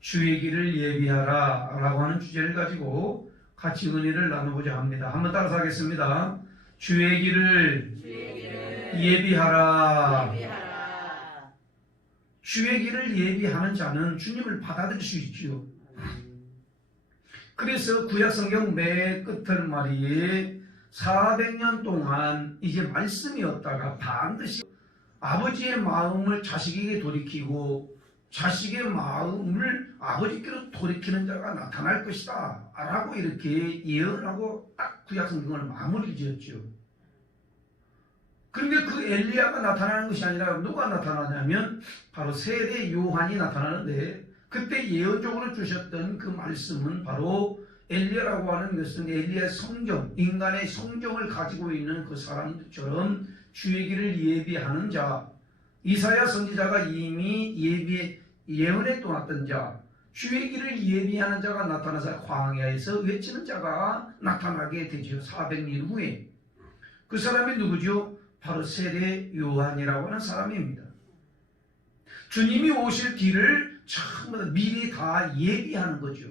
주의 길을 예비하라 라고 하는 주제를 가지고 같이 은혜를 나누고자 합니다. 한번 따라서 하겠습니다. 주의 길을 예비하라. 주의 길을 예비하는 자는 주님을 받아들일 수 있지요. 그래서 구약성경 맨 끝을 말이에 400년 동안 이제 말씀이 없다가 반드시 아버지의 마음을 자식에게 돌이키고 자식의 마음을 아버지께로 돌이키는 자가 나타날 것이다 라고 이렇게 예언하고 딱 구약성경을 마무리 지었죠. 그런데 그 엘리야가 나타나는 것이 아니라 누가 나타나냐면 바로 세례 요한이 나타나는데, 그때 예언적으로 주셨던 그 말씀은 바로 엘리야라고 하는 것은 엘리야의 성경, 인간의 성경을 가지고 있는 그 사람들처럼 주의 길을 예비하는 자, 이사야 선지자가 이미 예언에 떠났던 자, 주의 길을 예비하는 자가 나타나서 광야에서 외치는 자가 나타나게 되죠. 400년 후에. 그 사람이 누구죠? 바로 세례 요한이라고 하는 사람입니다. 주님이 오실 길을 처음부터 미리 다 예비하는 거죠.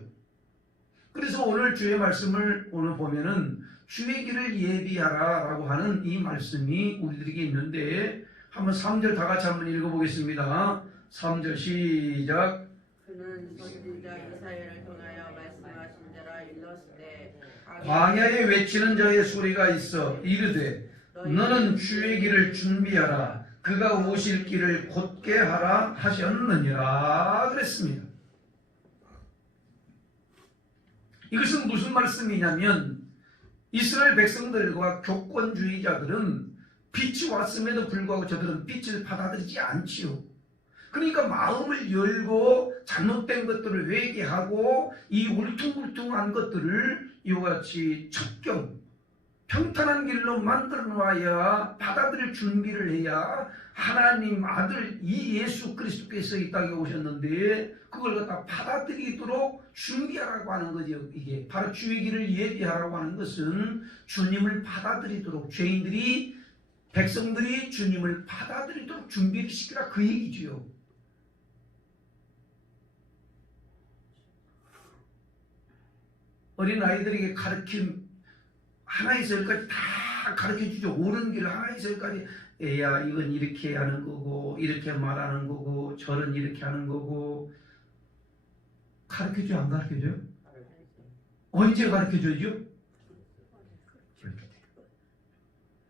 그래서 오늘 주의 말씀을 오늘 보면은 주의 길을 예비하라 라고 하는 이 말씀이 우리들에게 있는데, 한번 3절 다 같이 한번 읽어보겠습니다. 3절 시작. 그는 선지자 이사야를 통하여 말씀하신 자라 일렀으되 광야에 외치는 자의 소리가 있어 이르되 너는 주의 길을 준비하라, 그가 오실 길을 곧게 하라 하셨느니라 그랬습니다. 이것은 무슨 말씀이냐면, 이스라엘 백성들과 교권주의자들은 빛이 왔음에도 불구하고 저들은 빛을 받아들이지 않지요. 그러니까 마음을 열고 잘못된 것들을 회개하고 이 울퉁불퉁한 것들을 이와 같이 첩경, 평탄한 길로 만들어 놓아야 받아들일 준비를 해야 하나님 아들 이 예수 그리스도께서 이 땅에 오셨는데 그걸 갖다 받아들이도록 준비하라고 하는 거죠. 이게 바로 주의 길을 예비하라고 하는 것은 주님을 받아들이도록, 죄인들이, 백성들이 주님을 받아들이도록 준비를 시키라 그 얘기지요. 어린아이들에게 가르침 하나에서 열까지 다 가르쳐주죠. 옳은 길을 하나에서 열까지, 애야 이건 이렇게 하는 거고 이렇게 말하는 거고 저는 이렇게 하는 거고. 가르쳐줘요? 안 가르쳐줘요? 언제 가르쳐줘야죠?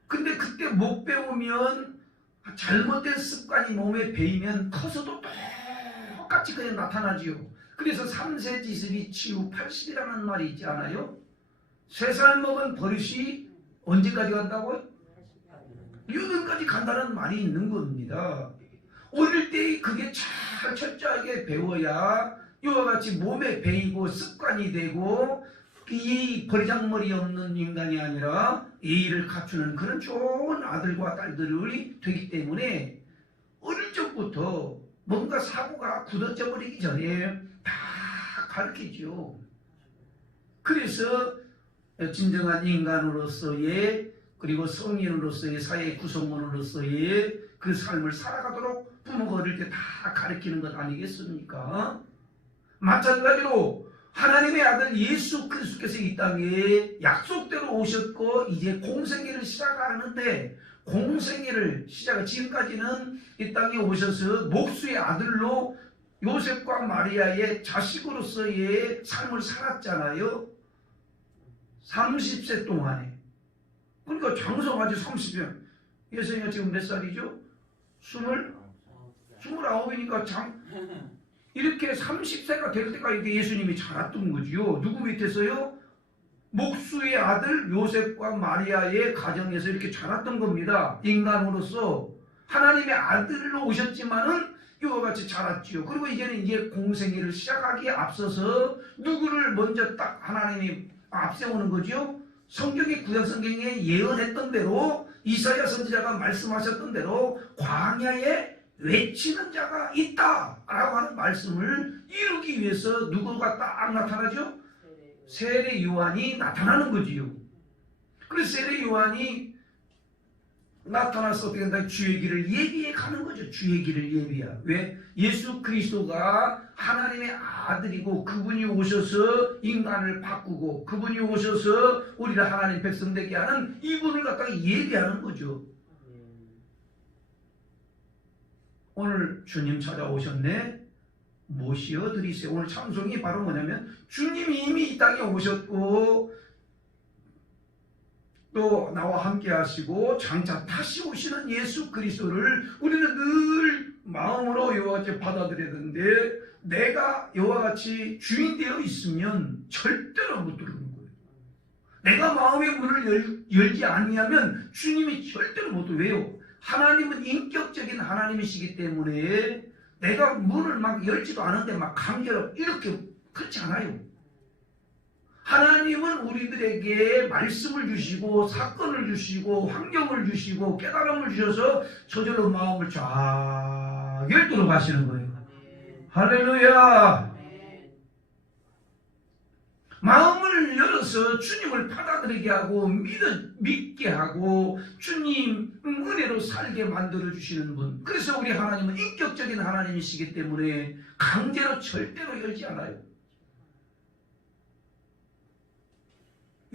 근데 그때 못 배우면, 잘못된 습관이 몸에 배이면 커서도 똑같이 그냥 나타나지요. 그래서 3세 지습이 치유 80이라는 말이 있지 않아요? 3살 먹은 버릇이 언제까지 간다고요? 유년까지 간다는 말이 있는 겁니다. 어릴 때 그게 잘 철저하게 배워야 이와 같이 몸에 배이고 습관이 되고, 이 버리장머리 없는 인간이 아니라 예의를 갖추는 그런 좋은 아들과 딸들이 되기 때문에 어릴 적부터 뭔가 사고가 굳어져 버리기 전에 다 가르치죠. 그래서 진정한 인간으로서의, 그리고 성인으로서의, 사회 구성원으로서의 그 삶을 살아가도록 부모가 어릴 때 다 가르치는 것 아니겠습니까? 마찬가지로 하나님의 아들 예수 그리스도께서 이 땅에 약속대로 오셨고 이제 공생애를 시작하는데, 공생애를 지금까지는 이 땅에 오셔서 목수의 아들로 요셉과 마리아의 자식으로서의 삶을 살았잖아요. 30세 동안에. 그러니까 장성하지 30년. 예수님이 지금 몇 살이죠? 29이니까 이렇게 30세가 될 때까지 예수님이 자랐던 거지요. 누구 밑에서요? 목수의 아들 요셉과 마리아의 가정에서 이렇게 자랐던 겁니다. 인간으로서 하나님의 아들로 오셨지만은 이와 같이 자랐지요. 그리고 이제는 이제 공생애를 시작하기에 앞서서 누구를 먼저 딱 하나님이 앞세우는 거죠? 성경의 구약성경에 예언했던 대로, 이사야 선지자가 말씀하셨던 대로 광야에 외치는 자가 있다라고 하는 말씀을 이루기 위해서 누구가 딱 나타나죠? 세례 요한이 나타나는 거지요. 그래서 세례 요한이 나타나서 어떻게 된다? 주의 길을 예비해 가는 거죠. 주의 길을 예비야. 왜? 예수 그리스도가 하나님의 아들이고 그분이 오셔서 인간을 바꾸고 그분이 오셔서 우리를 하나님 백성 되게 하는 이분을 갖다가 예비하는 거죠. 오늘 주님 찾아오셨네. 모시어 드리세요. 오늘 찬송이 바로 뭐냐면 주님이 이미 이 땅에 오셨고 또 나와 함께 하시고 장차 다시 오시는 예수 그리스도를 우리는 늘 마음으로 이와 같이 받아들여야 되는데 내가 이와 같이 주인 되어 있으면 절대로 못 들어오는 거예요. 내가 마음의 문을 열지 아니하면 주님이 절대로 못 들어요. 왜요? 하나님은 인격적인 하나님이시기 때문에 내가 문을 막 열지도 않은데 막 강제로 이렇게 그렇지 않아요. 하나님은 우리들에게 말씀을 주시고 사건을 주시고 환경을 주시고 깨달음을 주셔서 저절로 마음을 쫙 열도록 하시는 거예요. 할렐루야. 마음을 열어서 주님을 받아들이게 하고 믿게 하고 주님 은혜로 살게 만들어 주시는 분. 그래서 우리 하나님은 인격적인 하나님이시기 때문에 강제로 절대로 열지 않아요.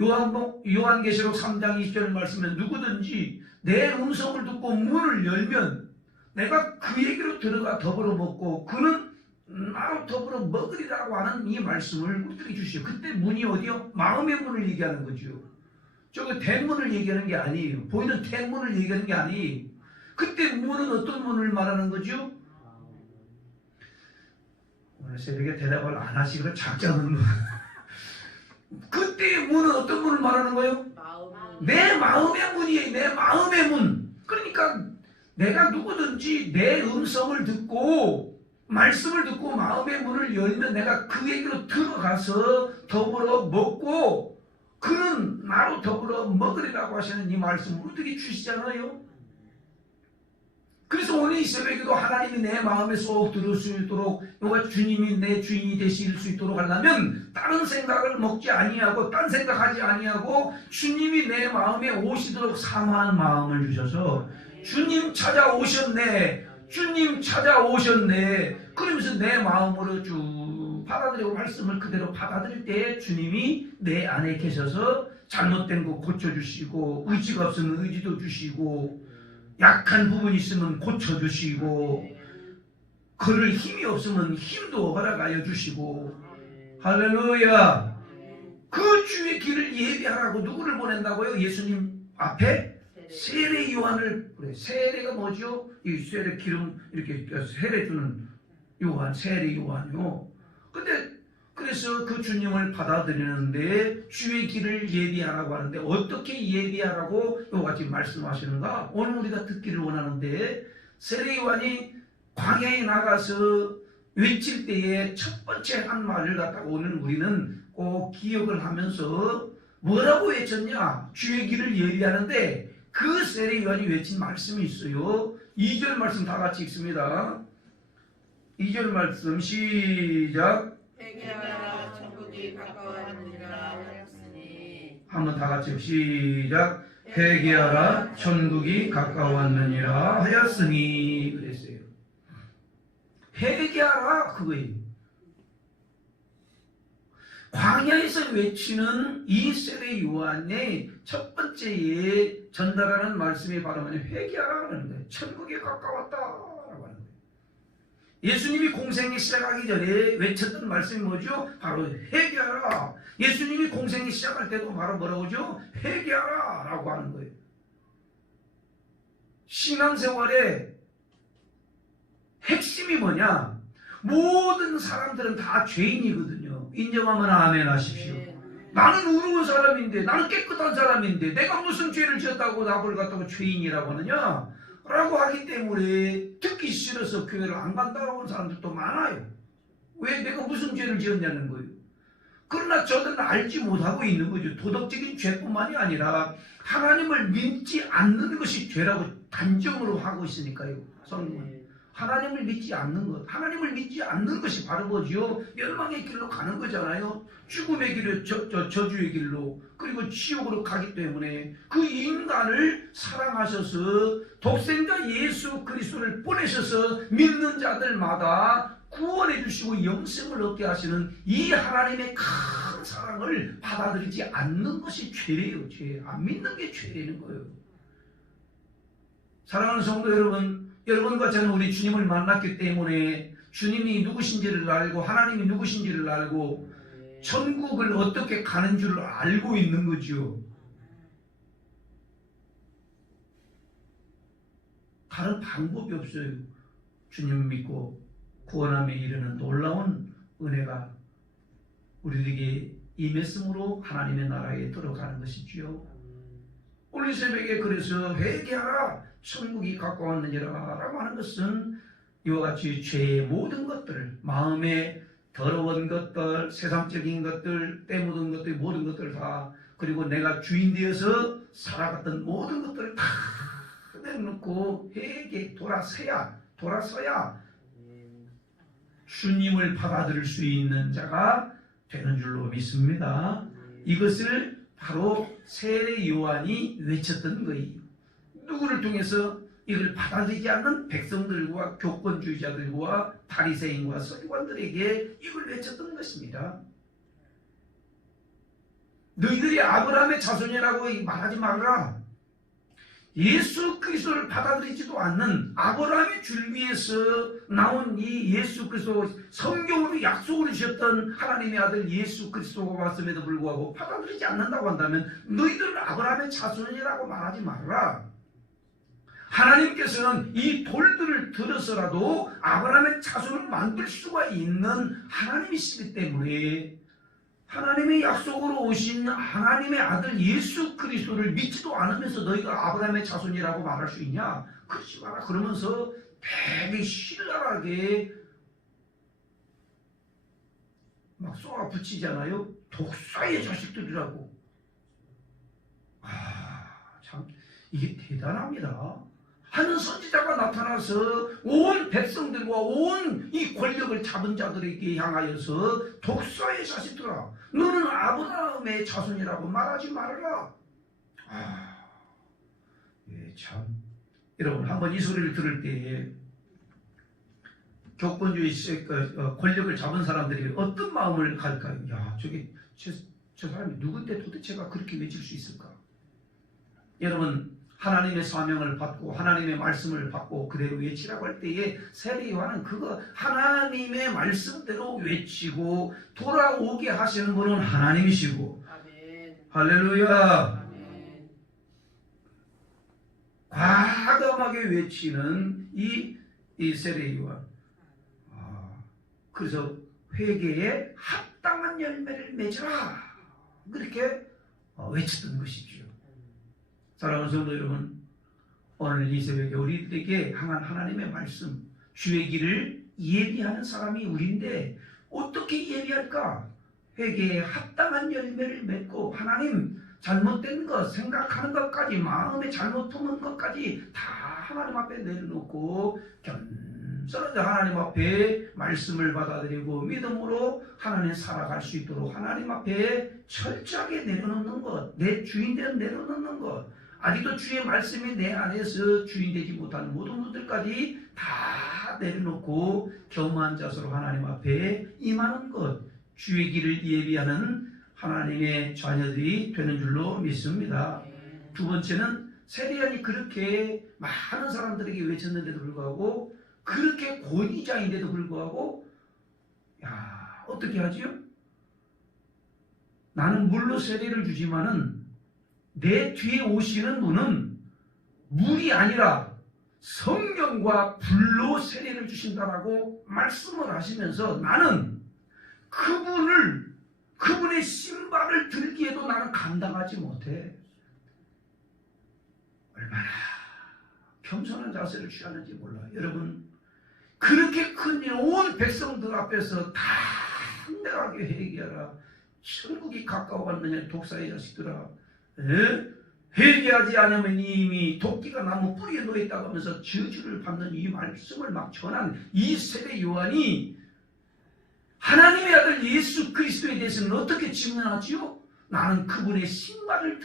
요한계시록 3장 20절 말씀에 누구든지 내 음성을 듣고 문을 열면 내가 그에게로 들어가 더불어 먹고 그는 나로 더불어 먹으리라고 하는 이 말씀을 우리들에게 주시죠. 그때 문이 어디요? 마음의 문을 얘기하는 거죠. 저거 대문을 얘기하는 게 아니에요. 보이는 대문을 얘기하는 게 아니에요. 그때 문은 어떤 문을 말하는 거죠? 오늘 새벽에 대답을 안 하시기로 작정하는 거. 그때의 문은 어떤 문을 말하는 거예요? 내 마음의 문이에요. 내 마음의 문. 그러니까 내가 누구든지 내 음성을 듣고 말씀을 듣고 마음의 문을 열면 내가 그에게로 들어가서 더불어 먹고 그는 나로 더불어 먹으리라고 하시는 이 말씀을 우리들이 주시잖아요. 그래서 오늘 이 새벽에도 하나님이 내 마음에 쏙 들을 수 있도록 너가 주님이 내 주인이 되실 수 있도록 하려면 다른 생각을 먹지 아니하고 딴 생각하지 아니하고 주님이 내 마음에 오시도록 사모하는 마음을 주셔서 주님 찾아오셨네. 주님 찾아오셨네. 그러면서 내 마음으로 쭉 받아들이고 말씀을 그대로 받아들일 때 주님이 내 안에 계셔서 잘못된 거 고쳐주시고 의지가 없으면 의지도 주시고 약한 부분이 있으면 고쳐주시고 그럴 힘이 없으면 힘도 허락하여 주시고 할렐루야. 그 주의 길을 예비하라고 누구를 보낸다고요? 예수님 앞에 세례 요한을 그래. 세례가 뭐죠? 이 세례 기름 이렇게 세례 주는 요한, 세례 요한이요. 근데 그래서 그 주님을 받아들이는데 주의 길을 예비하라고 하는데 어떻게 예비하라고 요같이 말씀하시는가? 오늘 우리가 듣기를 원하는데 세례 요한이 광야에 나가서 외칠 때에 첫 번째 한 말을 갖다가 오늘 우리는 꼭 기억을 하면서 뭐라고 외쳤냐? 주의 길을 예비하는데 그 세례 요한이 외친 말씀이 있어요. 2절 말씀 다 같이 읽습니다. 2절 말씀 시작. 회개하라 천국이 가까웠느니라 하였으니. 한번 다 같이 시작. 회개하라 천국이 가까웠느니라 하였으니 그랬어요. 회개하라 그거예요. 광야에서 외치는 이 세례 요한의 첫 번째에 전달하는 말씀이 바로 뭐냐? 회개하라 하는 거예요. 천국이 가까웠다라고 하는 거예요. 예수님이 공생이 시작하기 전에 외쳤던 말씀이 뭐죠? 바로 회개하라. 예수님이 공생이 시작할 때도 바로 뭐라고 하죠? 회개하라 라고 하는 거예요. 신앙생활의 핵심이 뭐냐? 모든 사람들은 다 죄인이거든요. 인정하면 아멘 하십시오. 나는 의로운 사람인데, 나는 깨끗한 사람인데 내가 무슨 죄를 지었다고 나를 갖다가 죄인이라고 하느냐? 라고 하기 때문에 듣기 싫어서 교회를 안 간다고 하는 사람들도 많아요. 왜? 내가 무슨 죄를 지었냐는 거예요. 그러나 저들은 알지 못하고 있는 거죠. 도덕적인 죄뿐만이 아니라 하나님을 믿지 않는 것이 죄라고 단정으로 하고 있으니까요. 성경은. 하나님을 믿지 않는 것. 하나님을 믿지 않는 것이 바로 뭐지요? 멸망의 길로 가는 거잖아요. 죽음의 길을 저주의 길로, 그리고 지옥으로 가기 때문에 그 인간을 사랑하셔서 독생자 예수 그리스도를 보내셔서 믿는 자들마다 구원해 주시고 영생을 얻게 하시는 이 하나님의 큰 사랑을 받아들이지 않는 것이 죄래요. 죄. 안 믿는 게 죄라는 거예요. 사랑하는 성도 여러분, 여러분과 저는 우리 주님을 만났기 때문에 주님이 누구신지를 알고 하나님이 누구신지를 알고 천국을 어떻게 가는 줄 알고 있는 거죠. 다른 방법이 없어요. 주님을 믿고 구원함에 이르는 놀라운 은혜가 우리에게 임했으므로 하나님의 나라에 들어가는 것이지요. 오늘 새벽에 그래서 회개하라 천국이 가까웠느니라 라고 하는 것은 이와 같이 죄의 모든 것들, 마음에 더러운 것들, 세상적인 것들, 때 묻은 것들, 모든 것들 다, 그리고 내가 주인 되어서 살아갔던 모든 것들을 다 내려놓고 회개 돌아서야 주님을 받아들일 수 있는 자가 되는 줄로 믿습니다. 이것을 바로 세례 요한이 외쳤던 거예요. 누구를 통해서? 이걸 받아들이지 않는 백성들과 교권주의자들과 바리새인과 서기관들에게 이걸 외쳤던 것입니다. 너희들이 아브라함의 자손이라고 말하지 말라. 예수 그리스도를 받아들이지도 않는 아브라함의 줄기에서 나온 이 예수 그리스도, 성경으로 약속을 주셨던 하나님의 아들 예수 그리스도가 왔음에도 불구하고 받아들이지 않는다고 한다면 너희들은 아브라함의 자손이라고 말하지 말라. 하나님께서는 이 돌들을 들어서라도 아브라함의 자손을 만들 수가 있는 하나님이시기 때문에 하나님의 약속으로 오신 하나님의 아들 예수 그리스도를 믿지도 않으면서 너희가 아브라함의 자손이라고 말할 수 있냐? 그러지 마라. 그러면서 되게 신랄하게 막 쏘아 붙이잖아요. 독사의 자식들이라고. 참 이게 대단합니다. 한 선지자가 나타나서 온 백성들과 온 이 권력을 잡은 자들에게 향하여서 독사의 자식들아, 너는 아브라함의 자손이라고 말하지 말아라. 참. 여러분, 한번 이 소리를 들을 때에 교권주의 권력을 잡은 사람들이 어떤 마음을 갈까요? 야, 저 사람이 누군데 도대체가 그렇게 외칠 수 있을까? 여러분, 하나님의 사명을 받고 하나님의 말씀을 받고 그대로 외치라고 할 때에 세례 요한은 그거 하나님의 말씀대로 외치고 돌아오게 하시는 분은 하나님이시고. 아멘. 할렐루야. 아멘. 과감하게 외치는 이 세례 요한. 그래서 회개에 합당한 열매를 맺으라, 그렇게 외쳤던 것이죠. 사랑하는 성도 여러분, 오늘 이 새벽에 우리들에게 향한 하나님의 말씀, 주의 길을 예비하는 사람이 우리인데 어떻게 예비할까? 회개에 합당한 열매를 맺고 하나님 잘못된 것, 생각하는 것까지, 마음에 잘못 품은 것까지 다 하나님 앞에 내려놓고 겸손하게 하나님 앞에 말씀을 받아들이고 믿음으로 하나님 살아갈 수 있도록 하나님 앞에 철저하게 내려놓는 것, 내 주인되어 내려놓는 것, 아직도 주의 말씀이 내 안에서 주인되지 못하는 모든 것들까지 다 내려놓고 겸허한 자세로 하나님 앞에 임하는 것, 주의 길을 예비하는 하나님의 자녀들이 되는 줄로 믿습니다. 두 번째는 세례 요한이 그렇게 많은 사람들에게 외쳤는데도 불구하고, 그렇게 권위자인데도 불구하고 어떻게 하지요? 나는 물로 세례를 주지만은 내 뒤에 오시는 분은 물이 아니라 성령과 불로 세례를 주신다라고 말씀을 하시면서 나는 그분의 신발을 들기에도 나는 감당하지 못해. 얼마나 겸손한 자세를 취하는지 몰라요. 여러분, 그렇게 큰 일, 온 백성들 앞에서 당당하게 회개하라. 천국이 가까워왔느냐 독사의 자식들아. 회개하지 않으면 이미 도끼가 나무 뿌리에 놓여있다고 하면서 저주를 받는 이 말씀을 막 전한 이 세례 요한이 하나님의 아들 예수 그리스도에 대해서는 어떻게 증언하지요? 나는 그분의 신발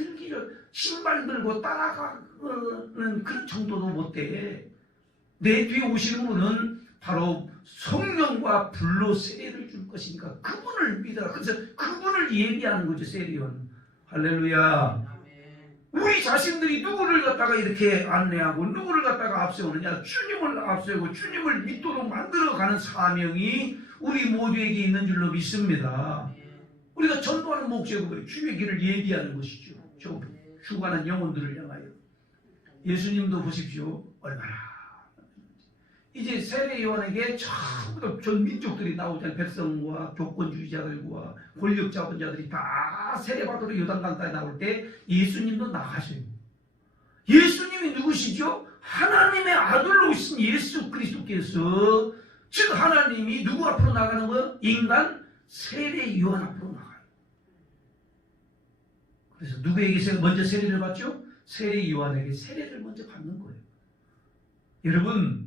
들고 따라가는 그런 정도도 못돼. 내 뒤에 오시는 분은 바로 성령과 불로 세례를 줄 것이니까 그분을 믿어라. 그래서 그분을 예비하는 거죠, 세례요한. 할렐루야. 우리 자신들이 누구를 갖다가 이렇게 안내하고 누구를 갖다가 앞세우느냐? 주님을 앞세우고 주님을 믿도록 만들어가는 사명이 우리 모두에게 있는 줄로 믿습니다. 우리가 전도하는 목적은 주의 길을 예비하는 것이죠. 저 죽어가는 영혼들을 향하여. 예수님도 보십시오. 얼마나 이제 세례 요한에게 전부 전 민족들이 나오잖아요. 백성과 조건주의자들과 권력 잡은 자들이 다 세례받으러 요단강가에 나올 때 예수님도 나가셔요. 예수님이 누구시죠? 하나님의 아들로 오신 예수 그리스도께서, 즉 하나님이 누구 앞으로 나가는 거예요? 인간 세례 요한 앞으로 나가요. 그래서 누구에게 먼저 세례를 받죠? 세례 요한에게 세례를 먼저 받는 거예요. 여러분,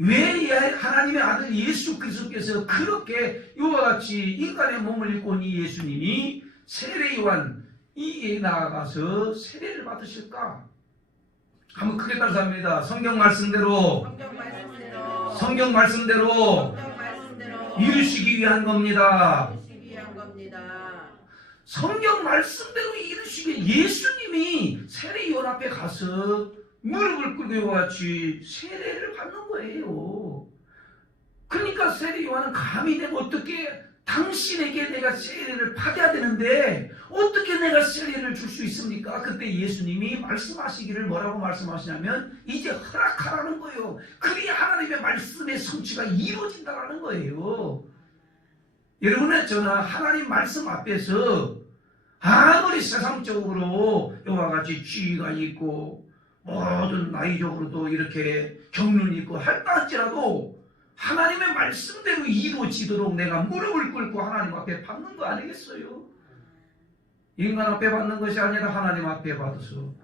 왜 하나님의 아들 예수 그리스도께서 그렇게 이와 같이 인간의 몸을 입고 온 이 예수님이 세례 요한 이에 나아가서 세례를 받으실까? 한번 크게 따라서 합니다. 성경 말씀대로 이루시기 위한 겁니다. 성경 말씀대로 이루시기, 예수님이 세례 요한 앞에 가서 무릎을 꿇고 이와 같이 세례를 받는 거예요. 그러니까 세례 요한은 감히 내가 어떻게 당신에게 내가 세례를 받아야 되는데 어떻게 내가 세례를 줄 수 있습니까? 그때 예수님이 말씀하시기를 뭐라고 말씀하시냐면 이제 허락하라는 거예요. 그래야 하나님의 말씀의 성취가 이루어진다는 거예요. 여러분의 저나 하나님 말씀 앞에서 아무리 세상적으로 이와 같이 지위가 있고 모든 나이적으로도 이렇게 경륜이 있고 할다 할지라도 하나님의 말씀대로 이루어지도록 내가 무릎을 꿇고 하나님 앞에 받는 거 아니겠어요? 인간 앞에 받는 것이 아니라 하나님 앞에 받아서.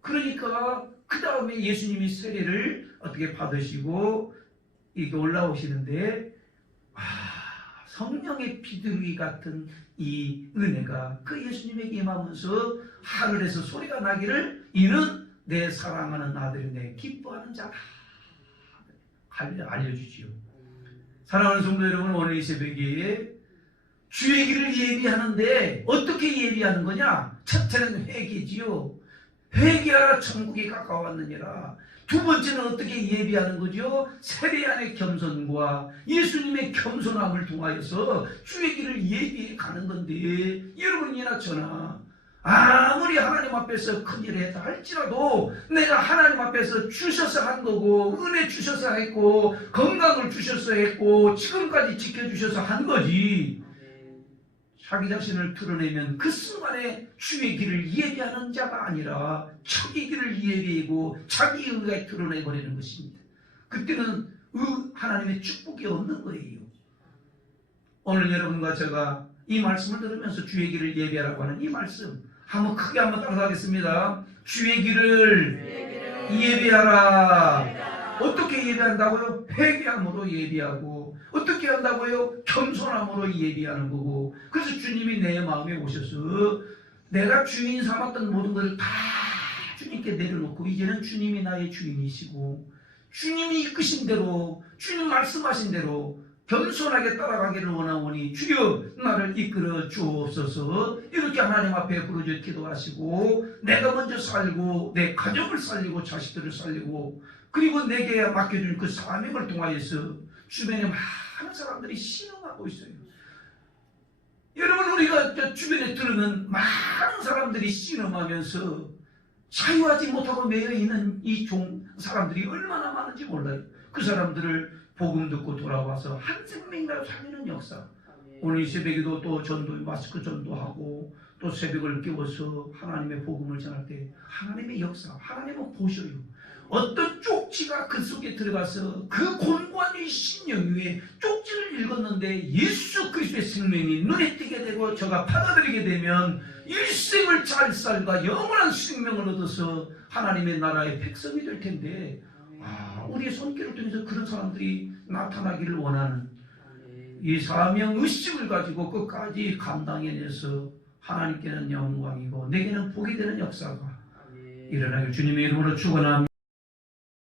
그러니까 그 다음에 예수님이 세례를 어떻게 받으시고 이렇게 올라오시는데, 성령의 비둘기 같은 이 은혜가 그 예수님에게 임하면서 하늘에서 소리가 나기를 이는 내 사랑하는 아들이 내 기뻐하는 자다 알려주지요. 사랑하는 성도 여러분, 오늘 이 새벽에 주의 길을 예비하는데 어떻게 예비하는 거냐? 첫째는 회개지요. 회개하라 천국이 가까웠느니라. 두 번째는 어떻게 예비하는 거죠? 세례 안의 겸손과 예수님의 겸손함을 통하여서 주의 길을 예비해 가는 건데, 여러분이나 저나 아무리 하나님 앞에서 큰일을 했다 할지라도 내가 하나님 앞에서 주셔서 한 거고 은혜 주셔서 했고 건강을 주셔서 했고 지금까지 지켜주셔서 한 거지, 자기 자신을 드러내면 그 순간에 주의 길을 예비하는 자가 아니라 자기 길을 예비하고 자기 의가 드러내버리는 것입니다. 그때는 하나님의 축복이 없는 거예요. 오늘 여러분과 제가 이 말씀을 들으면서 주의 길을 예비하라고 하는 이 말씀 한번 크게 한번 따라가겠습니다. 주의 길을 예비하라. 어떻게 예비한다고요? 회개함으로 예비하고. 어떻게 한다고요? 겸손함으로 예비하는 거고. 그래서 주님이 내 마음에 오셔서 내가 주인 삼았던 모든 것을 다 주님께 내려놓고 이제는 주님이 나의 주인이시고 주님이 이끄신 대로, 주님 말씀하신 대로 겸손하게 따라가기를 원하오니 주여 나를 이끌어 주옵소서. 이렇게 하나님 앞에 부르짖어 기도하시고 내가 먼저 살고 내 가족을 살리고 자식들을 살리고 그리고 내게 맡겨준 그 사명을 통하여서 주변에 많은 사람들이 신음하고 있어요. 여러분, 우리가 주변에 들으면 많은 사람들이 신음하면서 자유하지 못하고 매여있는 이 사람들이 얼마나 많은지 몰라요. 그 사람들을 복음 듣고 돌아와서 한 생명이라도 살리는 역사. 오늘 이 새벽에도 또 전도, 마스크 전도하고 또 새벽을 깨워서 하나님의 복음을 전할 때 하나님의 역사, 하나님은 보셔요. 어떤 쪽지가 그 속에 들어가서 그 곤고한 이 신령 위에 쪽지를 읽었는데 예수 그리스도의 생명이 눈에 띄게 되고 저가 받아들이게 되면 일생을 잘 살과 영원한 생명을 얻어서 하나님의 나라의 백성이 될 텐데, 우리의 손길을 통해서 그런 사람들이 나타나기를 원하는 이 사명 의식을 가지고 끝까지 감당해내서 하나님께는 영광이고 내게는 복이 되는 역사가 일어나길 주님의 이름으로 축원합니다.